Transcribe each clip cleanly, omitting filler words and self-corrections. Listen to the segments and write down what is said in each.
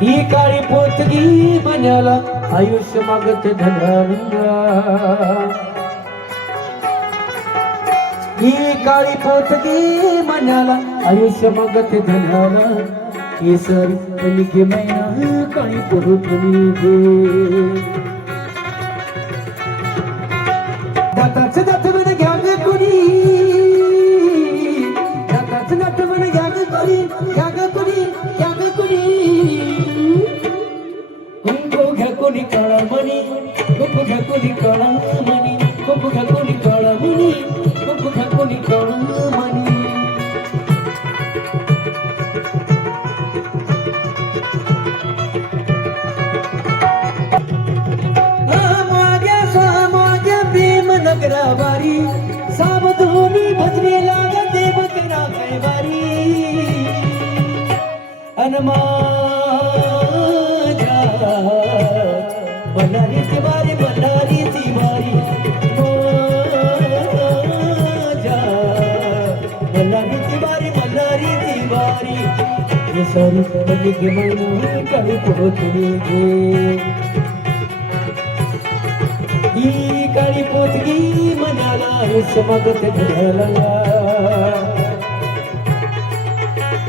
ही काळी पोतगी मनाला आयुष्य मागत धनाला ही काळी पोतगी मनाला आयुष्य मागत धनाला केसरी पलिके मैना काळी पोतगी दाताचं दात मन घ्या ग कुणी दाताचं दात मन घ्या ग कुणी घ्या ग कुणी घ्या ग कुणी कुंकू घ्या कोणी काळा मणी कुंकू घ्या कोणी काळा मणी कुंकू घ्या कोणी काळा मणी कुंकू घ्या कोणी काळा मणी नगरावारी सावधोनी भजने लागा देव करा कैवारी अनमा मल्हारी तिवारी मल्हारी तिवारी मल्हारी तिवारी मल्हारी तिवारी ये सारी बनी के मैना कभी पोतनी गे ही काळी पोतगी मनाला आयुष्य मागत घडला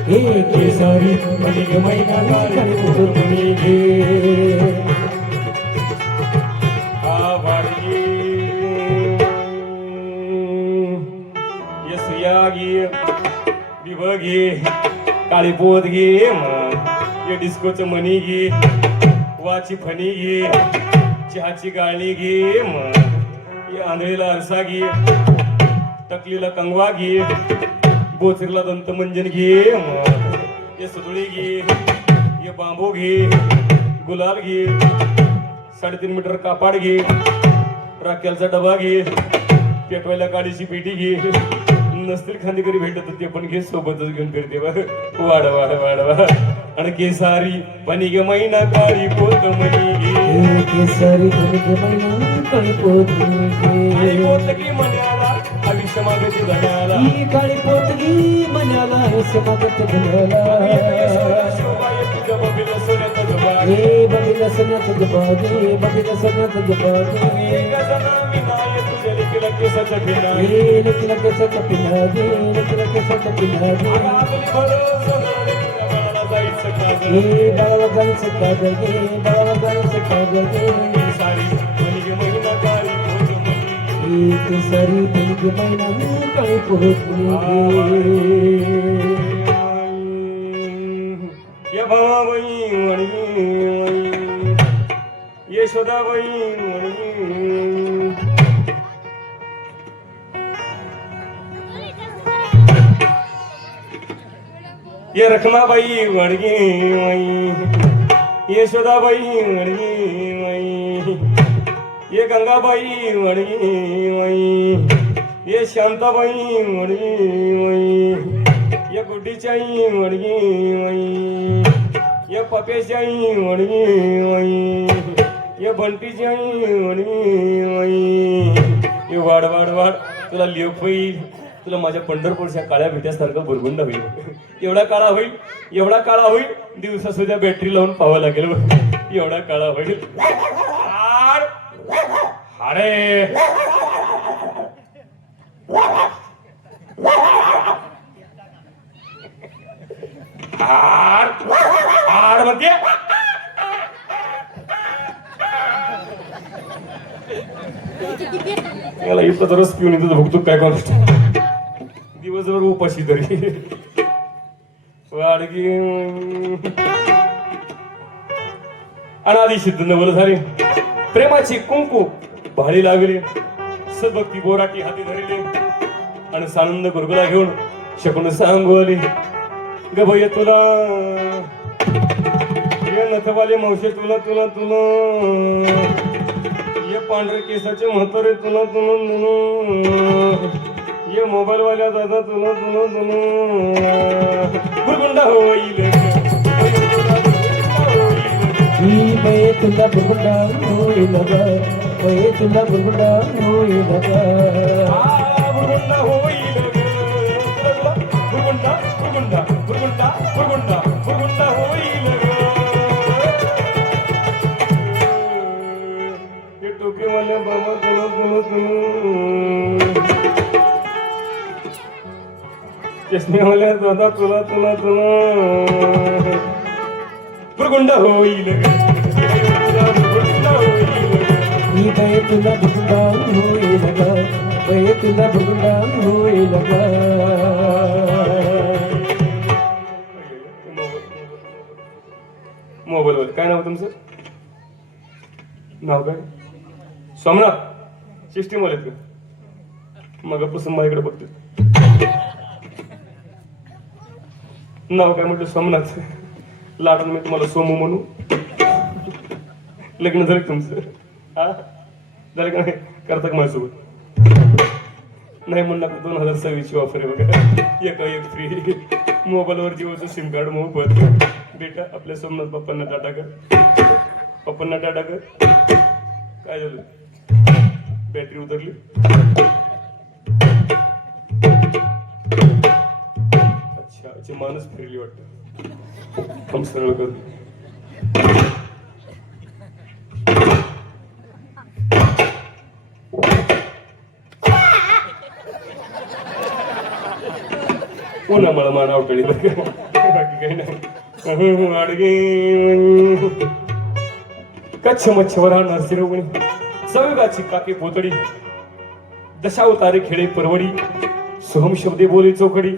हे केसारी मलिक मैनाला काळी पोतगी घे आवारी यसुयागी विभगी काळी पोतगी ये डिस्कोचं मनी घे वाची फणी घे चहाची गाळणी घे या आंधळीला आरसा घे टकलीला कंगवा घे बोचरीला दंतमंजन घे ये सुतळी घे ये बांबू घे गुलाल घे 3.5 मीटर कापाड घे राखेलचा डबा घे पेटवायला काडीची पेटी घे नसतील खांदेकरी भेटत ते पण घे सोबतच घेऊन फिरते वाढ वाढ वाढ वाढ आणि केसारी पनी गे मैना काळी पोत मनी गे केसारी पनी गे मैना काळी पोतगी पोतगी मन्याला आयुष्य मागती धनाला ही काळी पोतगी मनाला आयुष्य मागत धनाला हे बघितलं सणात जबागे बघितलं सणात जबागे केसाचा पिना हे लकीला केसाचा पिना गे लकीला केसाचा पिना गे हे बाळाला जायचं का गे बाळाला जायचं का गे सारी मनी महिना काळी ही केसारी पलिके मैना काळी पोतगी ये भावाबाई म्हणी यशोदाबाई म्हणी ये रखमाबाई वडगी यशोदाबाई वडगी ये गंगाबाई वडगी ये शांताबाई वडगी ये गुड्डीच्याई वडगी ये पपेच्याई वडगी ये बंटीच्याई वडगी ये वाढ वाढ वाढ तुला लिओ होईल तुला माझ्या पंढरपूरच्या काळ्या भेट्यासारखं बुरगुंड होईल एवढा काळा होईल दिवसा सुद्धा बॅटरी लावून पाहावं लागेल एवढा काळा होईल हाडे हाड म्हणते याला इतकं रस पिऊन येतो बघतो काय कोण दिवसभर उपाशी तरी वाडगी अनादी सिद्ध नवल झाले प्रेमाची कुंकू भाळी लागली सदभक्ती बोराटी हाती धरले आणि सानंद गुरगुला घेऊन शकून सांगू आली गभय तुला ये नथवाले मावशे तुला तुला तुला ये पांढरे केसाचे म्हातारे तुला तुला तुला ये मोबाईल वाल्या दादा तुला तुला तुला गुरगुंडा होईल ही बाई तुला बुरगुंडा होईल ग बाई तुला बुरगुंडा होईल ग बुरगुंडा होईल बुरगुंडा बुरगुंडा बुरगुंडा बुरगुंडा बुरगुंडा होईल चष्म्यावाल्या दादा तुला तुला तुला बुरगुंडा होईल ग. बुरगुंडा होईल ग. ही बाई तुला भुगुंडा होईल ग, बाई तुला भुगुंडा होईल ग. मोबाईल वर काय नाव तुमचं? नाव काय? सोमनाथ सिस्टीम वाले का? मगापासून माझ्याकडे बघते. नाव काय म्हटलं? सोमनाथ. लाटून मी तुम्हाला सोमू म्हणू. लग्न झालं का तुमचं? हा झालं का नाही? करता का माझ्यासोबत? नाही म्हणणार 2026 ऑफर आहे बघा, एक फ्री. मोबाईलवर जिओचं सिम कार्ड मोफत. बेटा आपल्या सोमनाथ पप्पांना टाटा कर, पप्पांना टाटा कर. काय झालं? बॅटरी उतरली. अच्छा माणूस फिरली वाटतं. कम सरळ कर. पुन्हा मला मान आवटळी बाकी काही नाही. अडगे कच्छ मच्छवरा नरसिरवणी सविगाची काके पोतडी दशावतारे खेळे परवडी सोहम शब्दे बोले चौकडी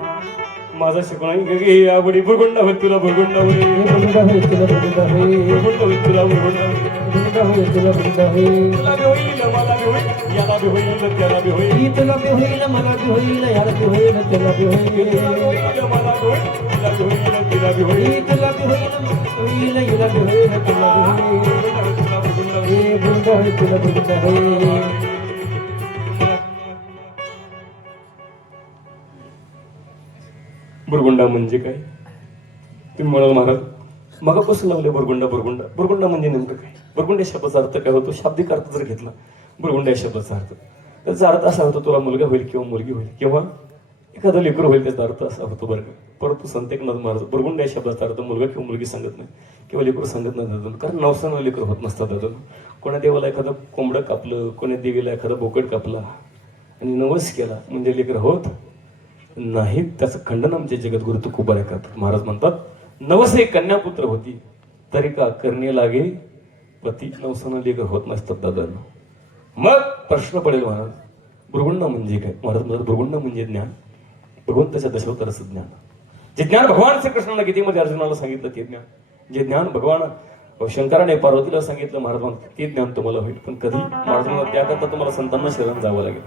माझा शिकवणी गे आवडी बुरगुंडा होईल तुला बुरगुंडा होईल भुगुंडा होईल तुला भुगुंडा होईल, बुरगुंडा होईल तुला बुरगुंडा होईल भुगुंडा होईल तुला भुगुंडा होईल. तुला बी होईल मला बी होईल याला बी होईल त्याला बी होईल ही तुला बी होईल मला बी होईल याला बी होईल त्याला बी होईल. मला बी होईल तुला बी होईल तिला बी होईल ही तुला बी होईल मला बी होईल हिला बी होईल तुला बी होईल. हे भुगुंडा होईल तुला भुगुंडा होईल. बुरगुंडा म्हणजे काय? तुम्ही म्हणाल महाराज मगापासून लावले बुरगुंडा बुरगुंडा. बुरगुंडा म्हणजे नेमकं काय? बुरगुंडा शब्दाचा अर्थ काय होतो? शाब्दिक अर्थ जर घेतला बुरगुंडा या शब्दाचा अर्थ, त्याचा अर्थ असा होतो तुला मुलगा होईल किंवा मुलगी होईल किंवा एखादं लेकरू होईल, त्याचा अर्थ असा होतो बरं का. परंतु संत एकनाथ महाराज बुरगुंडा या शब्दाचा अर्थ मुलगा किंवा मुलगी सांगत नाही किंवा लेकरू सांगत नाही दादा. कारण नवसानं लेकरू होत नसतात दादा. कोणा देवाला एखादं कोंबडं कापलं, कोण्या देवीला एखादा बोकड कापला आणि नवस केला म्हणजे लेकर होत नाही. त्याचं खंडन आमच्या जगद्गुरु तुकोबाऱ्या करतात. महाराज म्हणतात नवसे कन्यापुत्र होती तरी का करणे लागे पती. नवसानं लेकर होत नसतात दादांना. मग प्रश्न पडेल महाराज बुरगुंडा म्हणजे काय? महाराज म्हणतात बुरगुंडा म्हणजे ज्ञान, भगवंताच्या दशावताराचं ज्ञान. जे ज्ञान भगवान श्रीकृष्णाने गीतेमध्ये अर्जुनाला सांगितलं ते ज्ञान, जे ज्ञान भगवान शंकराने पार्वतीला सांगितलं महाराज म्हणतात ते ज्ञान तुम्हाला होईल. पण कधी? महाराज म्हणतात त्याकरता तुम्हाला संतांना शरण जावं लागेल,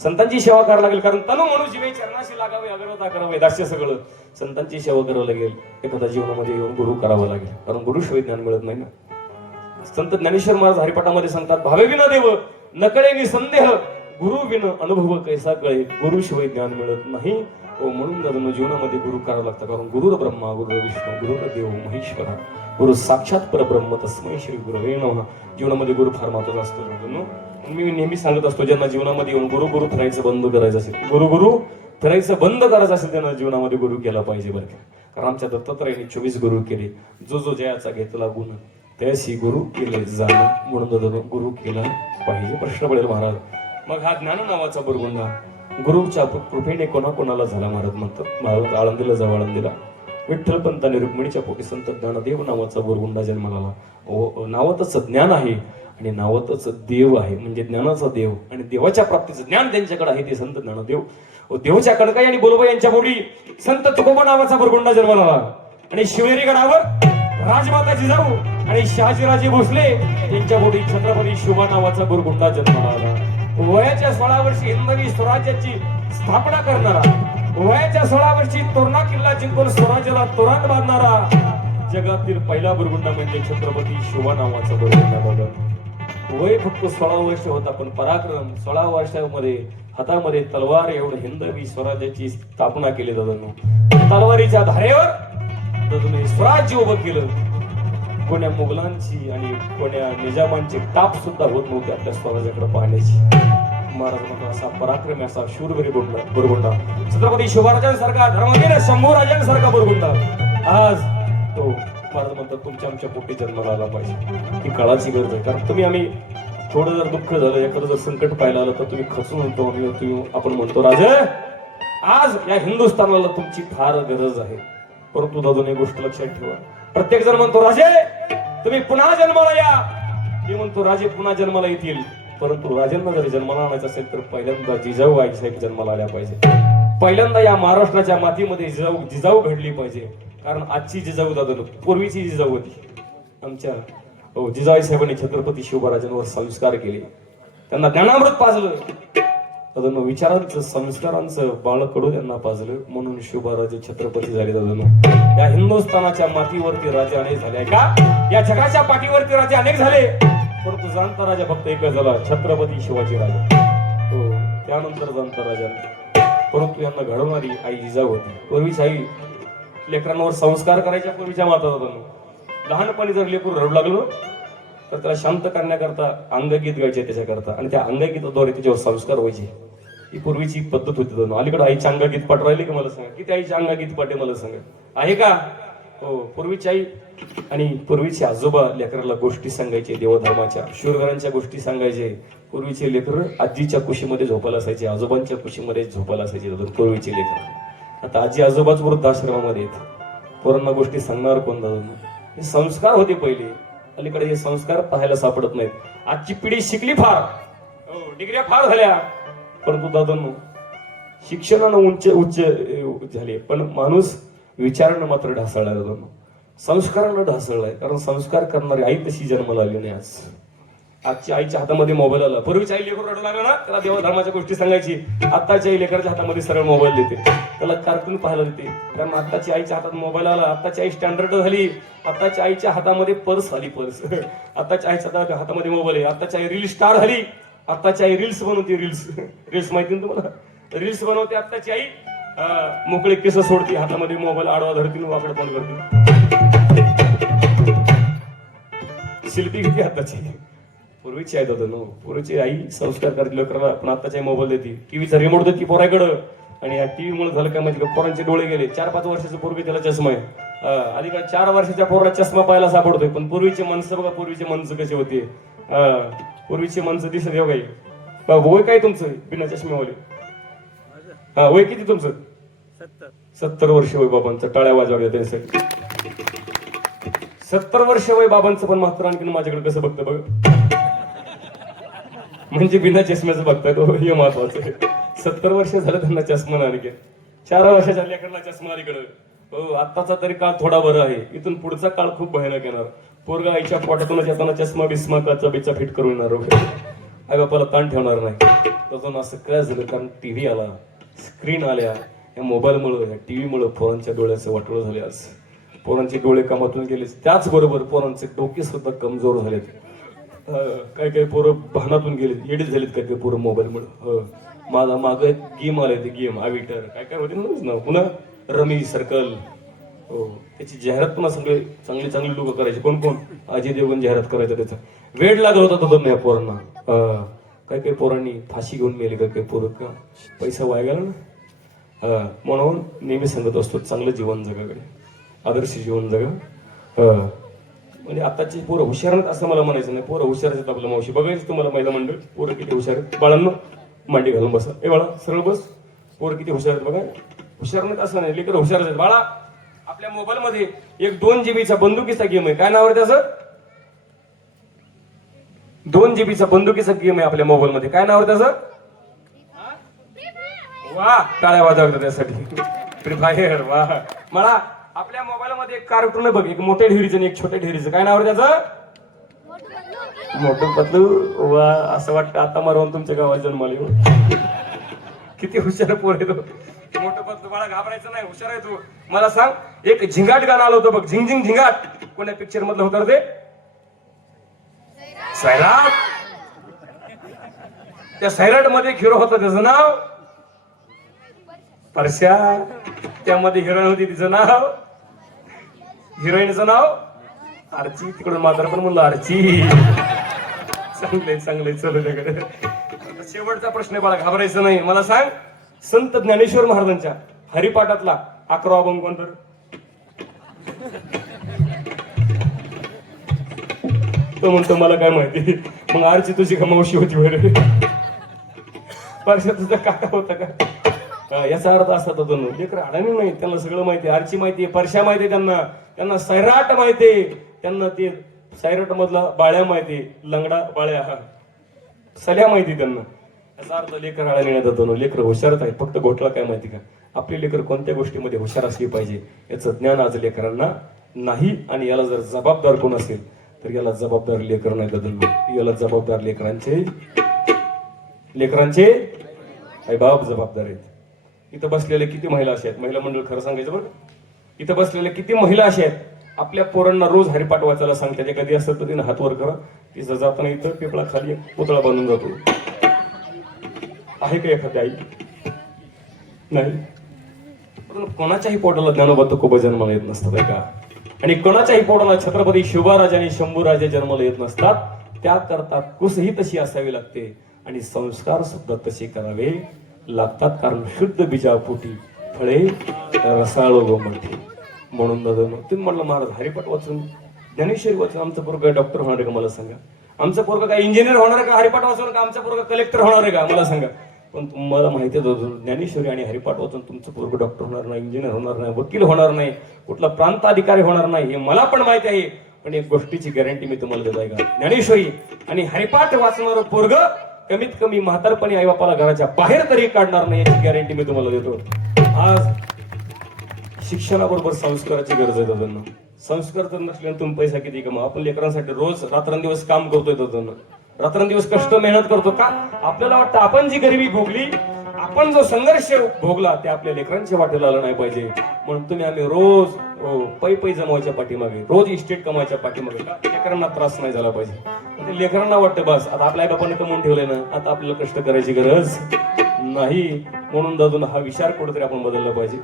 संतांची सेवा करावी लागेल. कारण तनु म्हणून जीवे चरणाशी लागावे, अग्रता करावे, दास्य सगळं संतांची सेवा करावं लागेल. एखाद्या जीवनामध्ये येऊन गुरु करावा लागेल, कारण गुरुशिवाय ज्ञान मिळत नाही ना. संत ज्ञानेश्वर महाराज हरिपाठामध्ये सांगतात भावे विना देव नकळे निसंदेह गुरु विन अनुभव कैसा कळे. गुरुशिवाय ज्ञान मिळत नाही. म्हणून दादा जीवनामध्ये गुरु करावं लागतं. कारण गुरुर ब्रह्मा गुरुर विष्णू गुरुर देव महेश्वरा गुरु साक्षात परब्रह्म तस्मै श्री गुरवे नमः. जीवनामध्ये गुरु फार महत्वाचा असतो. मी नेहमी सांगत असतो ज्यांना जीवनामध्ये येऊन गुरु गुरु फिरायचं बंद करायचं असेल, गुरु गुरु फिरायचं बंद करायचं असेल त्यांना जीवनामध्ये गुरु केला पाहिजे बरं का. कारण आमच्या दत्तात्रयाने 24 गुरु केले. जो जो जयाचा घेतला गुण त्याशी गुरु केले जाणं. म्हणून दादा गुरु केला पाहिजे. प्रश्न पडेल महाराज मग हा ज्ञान नावाचा बुरगुंडा गुरुच्या कृपेने कोणाकोणाला झाला? महाराज म्हणतात महाराज आळंदीला जाऊ. आळंदीला विठ्ठलपंतांनी रुक्मिणीच्या पोटी संत ज्ञानदेव नावाचा बुरगुंडा जन्माला आला. नावातच ज्ञान आहे आणि नावातच देव आहे. म्हणजे ज्ञानाचा देव आणि देवाच्या प्राप्तीचं ज्ञान त्यांच्याकडे आहे. ते संत ज्ञानदेव देवच्या कडकाई आणि बोलोबा यांच्या पोटी संत तुकोबा नावाचा बुरगुंडा जन्माला आला. आणि शिवनेरी गडावर राजमाता जिजाऊ आणि शहाजीराजे भोसले यांच्या पोटी छत्रपती शिवा नावाचा बुरगुंडा जन्माला आला. वयाच्या 16 वर्षी हिंदवी स्वराज्याची स्थापना करणारा, वयाच्या 16 वर्षी तोरणा किल्ला जिंकून स्वराज्याला तोरण बांधणारा जगातील पहिला बुरगुंडा म्हणजे छत्रपती शिवा नावाचा बुरगुंडा. बघा वय फक्त 16 वर्ष होता पण पराक्रम 16 वर्षामध्ये हातामध्ये तलवार एवढं हिंदवी स्वराज्याची स्थापना केली. दादांनो तलवारीच्या धारेवर दादांनी स्वराज्य उभं केलं. कोण्या मुघलांची आणि कोण्या निजामांची टाप सुद्धा होत नव्हती आपल्या स्वराज्याकडे पाहण्याची. महाराज म्हणतो असा पराक्रमी असा शूरवीर बुरगुंडा छत्रपती शिवराजांसारखा धर्मवीर शंभूराजांसारखा बुरगुंडा आज तो महाराज म्हणतात तुमच्या आमच्या पोटी जन्माला आला पाहिजे. ही काळाची गरज आहे. कारण तुम्ही आम्ही थोडं जर दुःख झालं एखादं जर संकट पाहायला आलं तर तुम्ही खचून म्हणतो आपण म्हणतो राजे आज या हिंदुस्थानाला तुमची फार गरज आहे. परंतु दादून एक गोष्ट लक्षात ठेवा, प्रत्येक जण म्हणतो राजे तुम्ही पुन्हा जन्माला या. मी म्हणतो राजे पुन्हा जन्माला येतील, परंतु राजांना जरी जन्माला आणायचं असेल तर पहिल्यांदा जिजाऊ आईसाहेब जन्माला आल्या पाहिजे. पहिल्यांदा या महाराष्ट्राच्या मातीमध्ये जिजाऊ घडली पाहिजे. कारण आजची जिजाऊ दादू पूर्वीची जिजाऊ होती. आमच्या जिजाऊ साहेबांनी छत्रपती शिवराजांवर संस्कार केले, त्यांना ज्ञानामृत पाजलं. दादांनो विचारांचं संस्कारांचं बाळ कडू त्यांना पाजलं, म्हणून शिवराज छत्रपती झाले. दादांनो या हिंदुस्थानाच्या मातीवरती राजे अनेक झाले का, या जगाच्या पाठीवरती राजे अनेक झाले, परंतु जाणता राजा फक्त एकच झाला, छत्रपती शिवाजी राजा. हो त्यानंतर जाणता राजा, परंतु यांना घडवणारी आई जिजाऊ होती. पूर्वीची आई लेकरांवर संस्कार करायच्या पूर्वीच्या माता. दादांनो लहानपणी जर लेकरू रडू लागलो तर त्याला शांत करण्याकरता अंगगीत गायचे त्याच्याकरता, आणि त्या अंगगीताद्वारे त्याच्यावर संस्कार व्हायचे. ही पूर्वीची पद्धत होती. दोन अलीकडे आईच्या अंगगीत पाठ राहिले का मला सांगा, किती आईच्या अंगगीत पाठ आहे मला सांगा, आहे का? हो पूर्वीची आई आणि पूर्वीचे आजोबा लेकराला गोष्टी सांगायचे, देवधर्माच्या शूरवीरांच्या गोष्टी सांगायचे. पूर्वीचे लेकर आजीच्या कुशीमध्ये झोपायला असायचे, आजोबांच्या कुशीमध्ये झोपायला असायचे पूर्वीचे लेकर. आता आजी आजोबाच वृद्धाश्रमामध्ये आहेत, पोरांना गोष्टी सांगणार कोण? दादा हे संस्कार होते पहिले, अलीकडे हे संस्कार पाहायला सापडत नाहीत. आजची पिढी शिकली फार, डिग्र्या फार झाल्या, परंतु दादांनो शिक्षणानं उच्च झाले, पण माणूस विचारानं मात्र ढासळलाय. दादांनो संस्कारानं ढासळलाय, कारण संस्कार करणारी आई तशी जन्माला आली नाही. आजच्या आईच्या हातामध्ये मोबाईल आला. पूर्वीच्या आई लेकर रडू लागला ना त्याला देवधर्माच्या गोष्टी सांगायची, आत्ताच्या आई लेकरच्या हातामध्ये सरळ मोबाईल देते, त्याला कार्टून पाहायला देते. कारण आत्ताच्या आईच्या हातात मोबाईल आला, आत्ताची आई स्टँडर्ड झाली, आत्ताच्या आईच्या हातामध्ये पर्स आली, पर्स. आत्ताच्या आईच्या हातामध्ये मोबाईल आहे, आत्ताची आई रील स्टार झाली, आत्ताची आई रील्स बनवते. रील्स माहिती ना तुम्हाला, रील्स बनवते आत्ताची आई. मोकळे केस सोडते, हातामध्ये मोबाईल आडवा धरतील, वाकड पण करते, शिल्पी किती आत्ताची. पूर्वीची आई दादा नो, पूर्वीची आई संस्कार करते लेकराला, पण आत्ताची मोबाईल देते, टीव्हीचा रिमोट देते पोराकडं. आणि या टीव्ही मुळे झालं काय माहिती का, पोरांचे डोळे गेले. 4-5 वर्षाचं पोरगी त्याला चष्मा आहे. अलीकडे 4 वर्षाच्या पोराला चष्मा पाहायला सापडतोय. पण पूर्वीचे माणसं बघा, पूर्वीचे माणसं कसे होते. पूर्वीचे माणसं दिसत हो काही. वय काय तुमचं बिना चष्म्यावाले? वय किती तुमचं? 70 वर्ष वय बाबांचं. टाळ्या वाजवल्या त्यांच्यासाठी. 70 वर्ष वय बाबांचं, पण मात्र आणखीन माझ्याकडे कसं बघतं बघ, म्हणजे बिना चष्म्याचं बघतायत. हे महत्वाचं आहे. 70 वर्ष झालं त्यांना चष्मा आणखी, 4 वर्षाच्या लेकरांना चष्मा अलीकडं. हो आत्ताचा तरी काळ थोडा बरा आहे, इथून पुढचा काळ खूप भयानक येणार. पोरगा आईच्या पोटातूनच येताना चष्मा बिस्मा काचा बिचा फिट करून येणार. आई बापाला ताण ठेवणार नाही. तसं असं काय झालं, कारण टीव्ही आला, स्क्रीन आल्या, या मोबाईलमुळे, या टीव्हीमुळे पोरांच्या डोळ्याचं वाटोळं झाले. आज पोरांचे डोळे कामातून गेले, त्याचबरोबर पोरांचे डोके सुद्धा कमजोर झालेत. काही काही पोरं भानातून गेलेत, येडीत झालेत काही काही पोरं मोबाईलमुळे. माझा माग एक गेम आले, ते गेम आविटर काय काय होते ना, पुन्हा रमी सर्कल. हो त्याची जाहिरात पुन्हा सगळे चांगली चांगली लोक करायचे. कोण कोण? अजय देवगण जाहिरात करायचं. त्याचा वेळ लागत होता तो या पोरांना. काही काही पोरांनी फाशी घेऊन मेले, काही काही पोरं का पैसा वाया गेला ना. म्हणून नेहमी सांगत असतो, चांगलं जीवन जगाकडे, आदर्श जीवन जगा. म्हणजे आताची पोरं हुशार नाहीत असं मला म्हणायचं नाही. पोरं हुशार आहेत आपल्या मावशी. बघायचं तुम्हाला महिला मंडळ, पोरं किती हुशार आहेत. बाळांनो मांडी घालून बसा. ए बाळा सरळ बस. पोरं किती हुशार आहेत बघा. हुशार नाहीत असं नाही, लेकर हुशार आहेत. बाळा आपल्या मोबाईल मध्ये एक 2 GB बंदुकीचा गेम आहे. काय नाव आहे त्याचं? 2 GB बंदुकीचा गेम आहे आपल्या मोबाईल मध्ये. काय नाव आहे त्याचं? वा टाळ्या वाजवतात त्यासाठी. Free fire. वा मला आपल्या मोबाईल मध्ये एक कार्टून आहे बघ, एक मोठ्या ढेरीचं आणि एक छोट्या ढेरीचं. काय नाव आहे त्याचं? मोठं पतलू. वा असं वाटतं आता मारून तुमच्या गावात जन्माले. किती हुशार पोर आहे तो मोठं पतलू. बाळा घाबरायचं नाही, हुशार आहे तू. मला सांग, एक झिंगाट गाणं आलं होतं बघ, झिंग झिंग झिंगाट. कोण्या पिक्चर मधलं होतं ते? सैराट. त्या सैराट मध्ये हिरो होता, त्याचं नाव परश्या. त्यामध्ये हिरोईन होती, तिचं नाव, हिरोईनचं नाव आर्ची. तिकडून मात्र पण म्हणलं आर्ची. चांगलंय चांगलंय, चलो त्याकडे. शेवटचा प्रश्न आहे बाळा, घाबरायचं नाही. मला सांग, संत ज्ञानेश्वर महाराजांच्या हरिपाठातला 11वा अभंग कोणता? तो म्हणतो मला काय माहिती. मग आरची तुझी का मावशी होती बरे? परश्या तुझा काका होता का? याचा अर्थ असा होतो लेकर अडाणी नाही, त्यांना सगळं माहिती, आरची माहिती, परशा माहिती, त्यांना सैराट माहिती, त्यांना ते सैराट मधला बाळ्या माहिती, लंगडा बाळ्या सल्या माहिती त्यांना. याचा अर्थ लेकर अडाणी येतात दोन. लेकर हुशारच आहे, फक्त घोटला काय माहिती का, आपली लेकर कोणत्या गोष्टीमध्ये हुशार असली पाहिजे याचं ज्ञान आज लेकरांना नाही. आणि याला जर जबाबदार कोण असेल तर याला जबाबदार लेकर नाही बदललो, याला जबाबदार लेकरांचे आई बाप जबाबदार आहेत. इथं बसलेले किती महिला अशा आहेत, महिला मंडळ खरं सांगायचं बरं, इथं बसलेले किती महिला अशा आहेत आपल्या पोरांना रोज हरिपाठ वाचायला सांगतात. कधी असं तर तिने हात वर करा, तिचं जाताना इथं पिपळा खाली पुतळा बांधून जातो. आहे का एखादी आई? नाही. कोणाच्याही पोटाला ज्ञानोबा तुकोबा जन्माला येत नसतात आहे का, आणि कोणाच्याही पोटाला छत्रपती शिवराज आणि शंभूराजे जन्माला येत नसतात. त्याकरता कुसही तशी असावी लागते आणि संस्कार सुद्धा तसे करावे लागतात, कारण शुद्ध बीजापोटी फळे रसाळो गोमठी. म्हणून तुम्ही म्हटलं महाराज हरिपाठ वाचून ज्ञानेश्वरी वाचून आमचं पोरगं डॉक्टर होणार आहे का मला सांगा, आमचं पोरगं काय इंजिनियर होणार आहे का हरिपाठ वाचून, का आमचं पोरगं कलेक्टर होणार आहे का मला सांगा. पण तुम्हाला माहिती आहे ज्ञानेश्वरी आणि हरिपाठ वाचून तुमचं पोरगं डॉक्टर होणार नाही, इंजिनियर होणार नाही, वकील होणार नाही, कुठला प्रांत अधिकारी होणार नाही, हे मला पण माहिती आहे. पण एक गोष्टीची गॅरंटी मी तुम्हाला देत आहे का, ज्ञानेश्वरी आणि हरिपाठ वाचणारं पोरगं कमीत कमी म्हातारपणी आई बापाला घराच्या बाहेर तरी काढणार नाही, याची गॅरंटी मी तुम्हाला देतो. आज शिक्षणाबरोबर संस्काराची गरज आहे दादांना. संस्कार जर नसल्याने तुम्ही पैसा किती कमा, आपण लेकरांसाठी रोज रात्रंदिवस काम करतोय दादांना, रात्रंदिवस कष्ट मेहनत करतो का, आपल्याला वाटतं आपण जी गरिबी भोगली, आपण जो संघर्ष भोगला ते आपल्या लेकरांच्या वाटेला आलं नाही पाहिजे. म्हणून तुम्ही आम्ही रोज पै जमवायच्या पाठीमागे, रोज इस्टेट कमवायच्या पाठीमागे, लेकरांना त्रास नाही झाला पाहिजे. लेकरांना वाटतं बस आता आपल्या आई बापाने कमवून ठेवलंय ना, आता आपल्याला कष्ट करायची गरज नाही. म्हणून दादून हा विचार कुठेतरी आपण बदलला पाहिजे.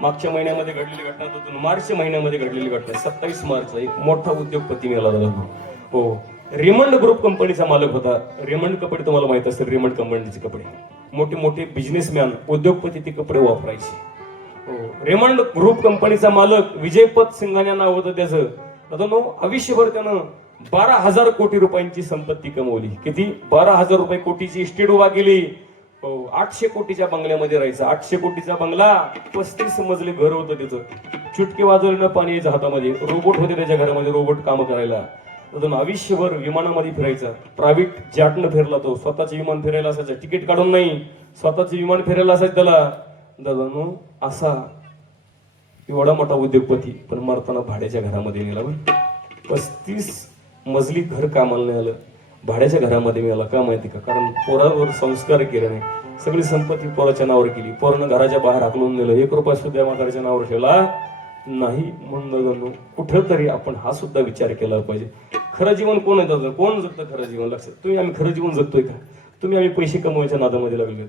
मागच्या महिन्यामध्ये घडलेली घटना दादून, मार्च महिन्यामध्ये घडलेली घटना, 27 मार्चला एक मोठा उद्योगपती मिळाला दादू. हो, रेमंड ग्रुप कंपनीचा मालक होता. रेमंड कपडे तुम्हाला माहित असेल, रेमंड कंपनीचे कपडे, मोठे मोठे बिझनेसमॅन उद्योगपती ते कपडे वापरायचे. हो, रेमंड ग्रुप कंपनीचा मालक विजयपत सिंघानिया नाव होतं त्याचं. दादा आयुष्यभर त्यानं 12,000 कोटी रुपयांची संपत्ती कमवली. किती? 12,000 रुपये कोटीची इस्टेट उभा केली. 800 कोटीच्या बंगल्यामध्ये राहायचं. 800 कोटीचा बंगला, 35 मजली घर होतं त्याचं. चुटके वाजवल्यानं पाणी यायचं हातामध्ये. रोबोट होते त्याच्या घरामध्ये, रोबोट काम करायला. अजून आयुष्यभर विमानामध्ये फिरायचा. प्रायव्हेट जॅटनं फिरला तो. स्वतःचे विमान फिरायला असायचं, तिकीट काढून नाही, स्वतःचे विमान फिरायला असायचं त्याला. दादानो असा एवढा मोठा उद्योगपती पण मरताना भाड्याच्या घरामध्ये नेला. 35 मजली घर कामाला नाही आलं, भाड्याच्या घरामध्ये मिळाला. का माहिती का? कारण पोरावर संस्कार केले नाही. सगळी संपत्ती पोराच्या नावावर केली. पोरानं घराच्या बाहेर हाकलून दिलं. 1 रुपया सुद्धा म्हाताऱ्याच्या नावावर ठेवला नाही. म्हणून कुठेतरी आपण हा सुद्धा विचार केला पाहिजे. खरं जीवन कोण आहे? कोण जगतं खरं जीवन? लक्षात तुम्ही आम्ही खरं जीवन जगतोय का? तुम्ही आम्ही पैसे कमवायच्या नादामध्ये लागले.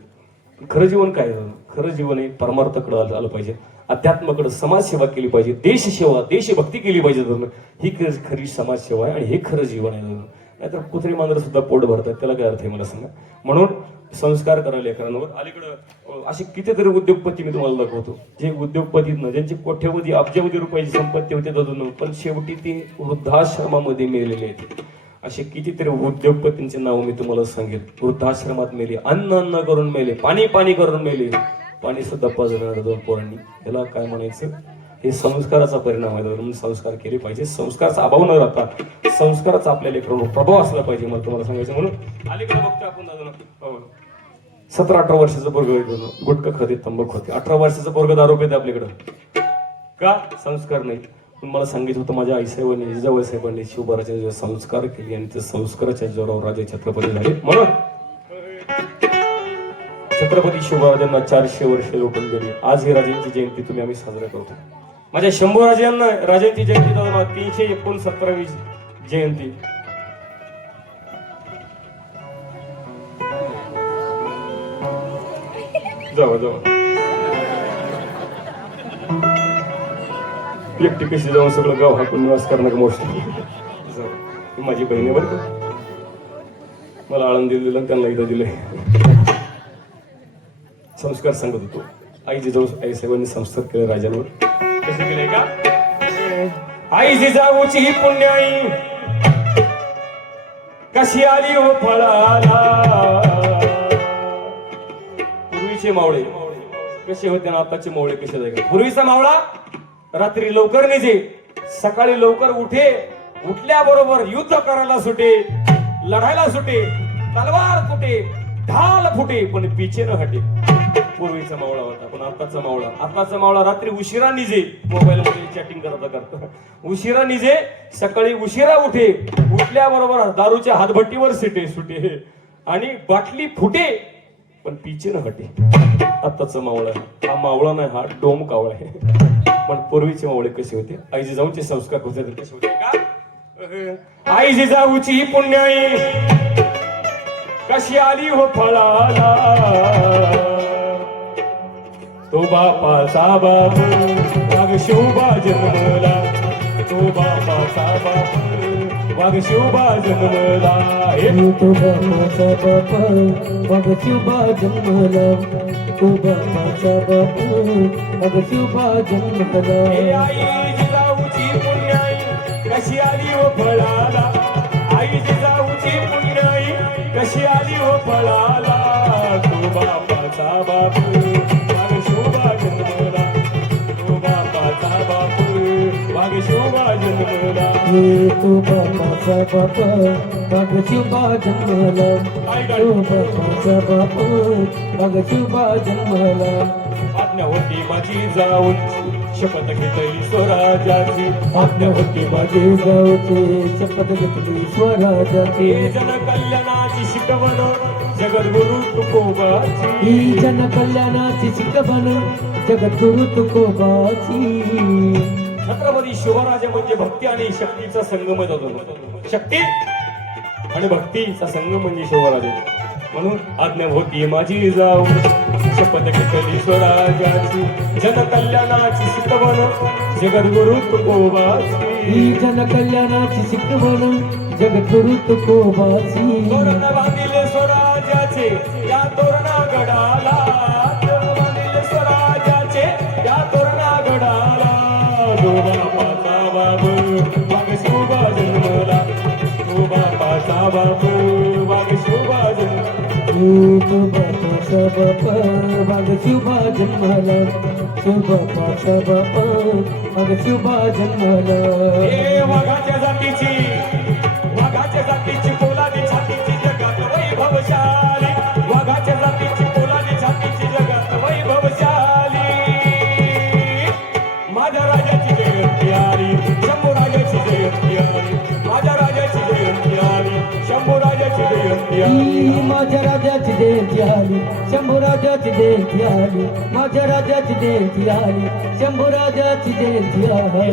खरं जीवन काय? खरं जीवन हे परमार्थकडे आलं पाहिजे, अध्यात्माकडे समाजसेवा केली पाहिजे, देशसेवा देशभक्ती केली पाहिजे. ही खरी समाजसेवा आहे आणि हे खरं जीवन आहे. नाहीतर कुत्री मांजर सुद्धा पोट भरतात, त्याला काय अर्थ आहे मला सांगा. म्हणून संस्कार करा लेकरांवर. अलीकडं असे कितीतरी उद्योगपती मी तुम्हाला दाखवतो, जे उद्योगपती ज्यांची कोट्यवधी अब्जावधी रुपयाची संपत्ती होती दादून, पण शेवटी ते वृद्धाश्रमामध्ये मेलेले आहेत. असे कितीतरी उद्योगपतींचे नाव मी तुम्हाला सांगेल. वृद्धाश्रमात मेले, अन्न करून मेले, पाणी करून मेले, पाणी सुद्धा पाजणार 2 पोरांनी. याला काय म्हणायचं? हे संस्काराचा परिणाम आहे. म्हणून संस्कार केले पाहिजे. संस्काराचा अभाव न राहता संस्काराचा आपल्या लेकरांवर प्रभाव असला पाहिजे, मला तुम्हाला सांगायचं. म्हणून अलीकडे बघतो आपण दादा 17-18 वर्षाचं पोरगं गुटखा खाते, तंबाखू खाते. 18 वर्षाचं पोरगं दारू पिते आपल्याकडं. का? संस्कार नाही. पण मला सांगितलं होतं माझ्या आईसाहेबांनी, जिजाबाई साहेबांनी शिवबाराचे संस्कार केले आणि त्या संस्काराच्या जोरावर राजे छत्रपती झाले. म्हणून छत्रपती शिवराजांना 400 वर्ष लोटून गेली. आज ही राजांची जयंती तुम्ही आम्ही साजरा करतो. माझ्या शंभूराजांना राजांची जयंती 369वी जयंती. जावा एकटी कशी जाऊन सगळं गाव हाकून निवास करणार मोस्टली. माझी बहिणी बरं का, मला आळंदी दिलं त्यांना इथं दिलंय. संस्कार सांगत होतो. आई जिजाऊ आई साहेबांनी संस्कार केले राजांवर. कसे केले का? आई जिजाऊची ही पुण्याई कशी आली हो फळाला. पूर्वीचे मावळे कसे होते ना आताचे मावळे कसे जायचे. पूर्वीचा मावळा रात्री लवकर निघे, सकाळी लवकर उठे, उठल्याबरोबर युद्ध करायला सुटे, लढायला सुटे, तलवार फुटे, ढाल फुटे, पण पिछे न हटे. पूर्वीचा मावळा होता. पण आताचा मावळा रात्री उशिरा निजे, मोबाईल मध्ये चॅटिंग करता उशिरा निजे, सकाळी उशिरा उठे, उठल्याबरोबर दारूच्या हातभट्टीवर सुटे आणि बाटली फुटे, पण पिछे न हटे. आताचा मावळा हा मावळा नाही, हा डोम कावळा आहे. पण पूर्वीचे मावळे कसे होते, आई जिजाऊंचे संस्कार होते कसे होते का. आई जिजाऊची पुण्याई कशी आली हो फळाला, तो बापाचा बाप वाघ शिवबा जन्मला, तो बापाचा बाप वाघ शिवबा जन्मला. तो बापाचा बाप वाघ शिवबा जन्मला, तो बापाचा बाप वाघ शिवबा जन्मला. आई जिजाऊची पुण्याई कशी आली हो फळाला, आई जिजाऊची पुण्याई कशी आली हो फळाला, तो बापाचा बाप वाघ शिवबा जन्मला, तो बापाचा बाप वाघ शिवबा जन्मला. तो बापाचा बाप वाघ शिवबा जन्मला, तो बापाचा बाप वाघ शिवबा जन्मला. आज्ञा होती माझी जाऊन शपथ घेतली स्वराजाची, आज्ञा होती माझी जाऊची शपथ घेतली स्वराजाची. जन कल्याणाची शिकवण जगद्गुरु तुकोबाची, ही जन कल्याणाची शिकवण जगद्गुरु तुकोबाची. छत्रपती शिवराज म्हणजे भक्ती आणि शक्तीचा संगम होतो. शक्ती आणि भक्तीचा संगम म्हणजे शिवराज. म्हणून आज्ञा होती माझी जाऊ शपथ घेतली स्वराजाची, जन कल्याणाची शिकवण जगद्गुरु तुकोबाची. ही जन कल्याणाची शिकवण जगद्गुरु तुकोबाची. तोरण बांधिले स्वराजाचे या तोरणा गडाला, तोरण बांधिले स्वराजाचे या तोरणा गडाला, तो बापाचा बाप वाघ शिवबा जन्मला, तो बापाचा बाप वाघ शिवबा जन्मला. तो बापाचा बाप वाघ शिवबा जन्मला, तो बापाचा बाप वाघ शिवबा जन्मला. हे वाघाच्या जातीची पोलादी छातीची जगात वैभवशाली, वाघाच्या जातीची पोलादी छातीची जगात वैभवशाली. माझ्या राजाची जयंती आली, शंभू राजाची जयंती आली, माझ्या राजाची जयंती आली, शंभू राजाची जयंती आली. माझ्या राजाची जयंती आली, शंभू राजाची जयंती आली, माझ्या राजाची जयंती आली, शंभू राजाची जयंती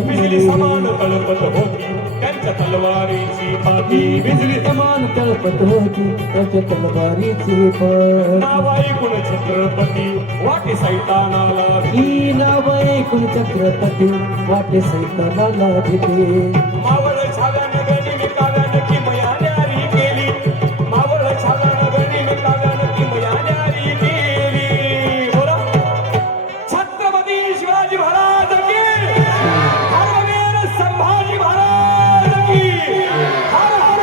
बिजली आली. समान तळपत होती त्यांच्या तलवारीची पाती, बिजली समान तळपत होती त्याच्या तलवारीची पाती. नाव ऐकून छत्रपती वाटे सैतानाला, ही नाव ऐकून छत्रपती वाटे सैतानाला भीती. मावळ छाव्यान गणी मी काव्यान की मया न्यारी केली, मावळ छाव्यान गणी मी काव्यान की मया न्यारी केली. बोला छत्रपती शिवाजी महाराज की, धर्मवीर संभाजी महाराज की, हर हर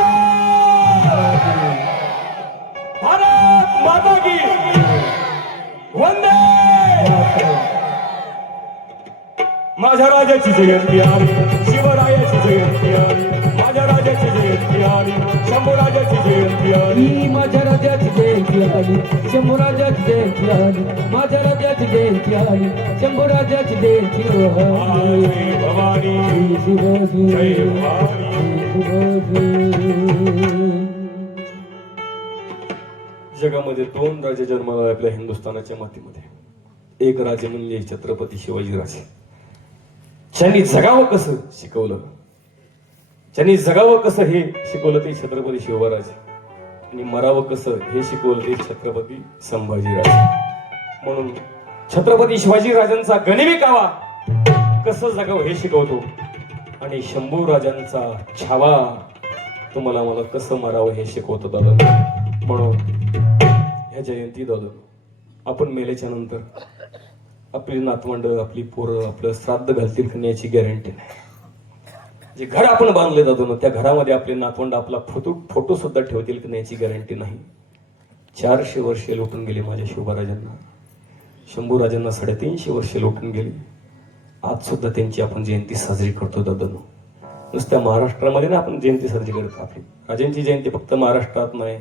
भारत माता की, वंदे. माझ्या राजाची जयंती आली, शिवरायाची जयंती आली, माझ्या राजाची जयंती आली, शंभू राजाची जयंती आली. ही माझ्या राजाची जयंती आली, शंभू राजाची जयंती आली, माझ्या राजाची जयंती आली, शंभू राजाची जयंती आली. जय भवानी, श्री शिवाजी, जय भवानी. श्री शिवाजी. जगामध्ये दोन राजे जन्माला आले आपल्या हिंदुस्थानाच्या मातीमध्ये. एक राजे म्हणजे छत्रपती शिवाजी राजे. ज्यांनी जगावं कसं शिकवलं, ज्यांनी जगावं कसं हे शिकवलं ते छत्रपती शिवराज, आणि मरावं कसं हे शिकवलं ते छत्रपती संभाजीराजे. म्हणून छत्रपती शिवाजी राजांचा गनिमी कावा कसं जगावं हे शिकवतो, आणि शंभू राजांचा छावा तुम्हाला मला कसं मारावं हे शिकवतो दादा. म्हणून ह्या जयंती दादा आपण मेल्याच्या नंतर आपली नातवंड, आपली पोरं आपलं श्राद्ध घालतील का याची गॅरंटी नाही. जे घर आपण बांधले जातो ना त्या घरामध्ये आपले नातवंड आपला फोटो सुद्धा ठेवतील की याची गॅरंटी नाही. 400 वर्षे लुटून गेले माझ्या शिवराजांना. शंभूराजांना 350 वर्षे लोटून गेली. आज सुद्धा त्यांची आपण जयंती साजरी करतो दादांनो. नुसत्या महाराष्ट्रामध्ये ना आपण जयंती साजरी करतो. आपली राजांची जयंती फक्त महाराष्ट्रात नाही,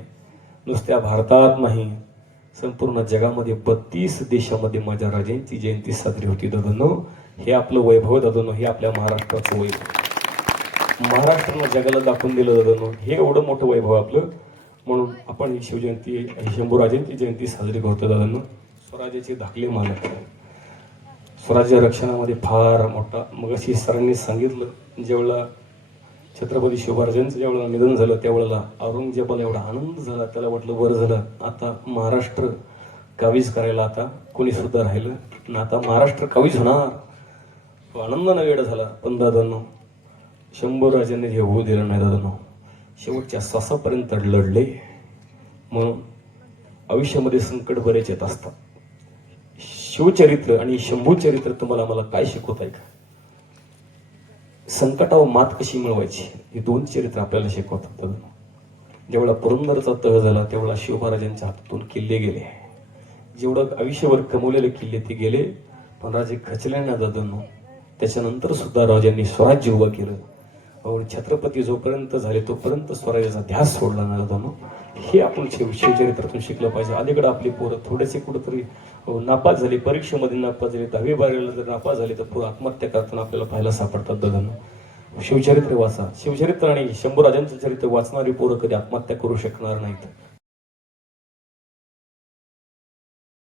नुसत्या भारतात नाही, संपूर्ण जगामध्ये 32 देशामध्ये माझ्या राजांची जयंती साजरी होती दादांनो. हे आपलं वैभव दादांनो, हे आपल्या महाराष्ट्राचं वैभव. महाराष्ट्रानं जगाला दाखवून दिलं दादांनो, हे एवढं मोठं वैभव आपलं. म्हणून आपण ही शिवजयंती, ही शंभूराजांची जयंती साजरी करतो दादांनो. स्वराज्याची धाकली मालक, स्वराज्य रक्षणामध्ये फार मोठा. मग अशी सरांनी सांगितलं, ज्यावेळेला छत्रपती शिवराजांचं ज्यावेळेला निधन झालं त्यावेळेला औरंगजेबाला एवढा आनंद झाला, त्याला वाटलं बरं झालं आता महाराष्ट्र कावीज करायला आता कोणी सुद्धा राहिलं ना, आता महाराष्ट्र कावीज होणार. तो आनंदानं वेळ झाला. पण दादांनो, शंभूराजांनी हे होऊ दिलं नाही दादांनो. शेवटच्या श्वासापर्यंत लढले. म्हणून आयुष्यामध्ये संकट बरेच येत असतात. शिवचरित्र आणि शंभूचरित्र तुम्हाला मला काय शिकवत आहे का? संकटावर मात कशी मिळवायची हे 2 चरित्र आपल्याला शिकवतात. जेवढा पुरंदरचा तह झाला तेवढा शिवराजांच्या हातातून किल्ले गेले. जेवढं आयुष्यभर कमवलेले किल्ले ते गेले, पण राजे खचले ना दादांनो. त्याच्यानंतर सुद्धा राजांनी स्वराज्य उभं केलं. छत्रपती जोपर्यंत झाले तोपर्यंत स्वराज्याचा ध्यास सोडला ना दादांनो. हे आपण शिवचरित्रातून शिकलं पाहिजे. अलीकडे आपली पोरं थोडेसे कुठंतरी नापास झाली, परीक्षेमध्ये नापास झाली, 10वी 12वीला जर नापास झाली तर पोरं आत्महत्या करताना आपल्याला पाहायला सापडतात दादांनो. शिवचरित्र वाचा. शिवचरित्र आणि शंभूराजांचं चरित्र वाचणारी पोरं कधी आत्महत्या करू शकणार नाहीत.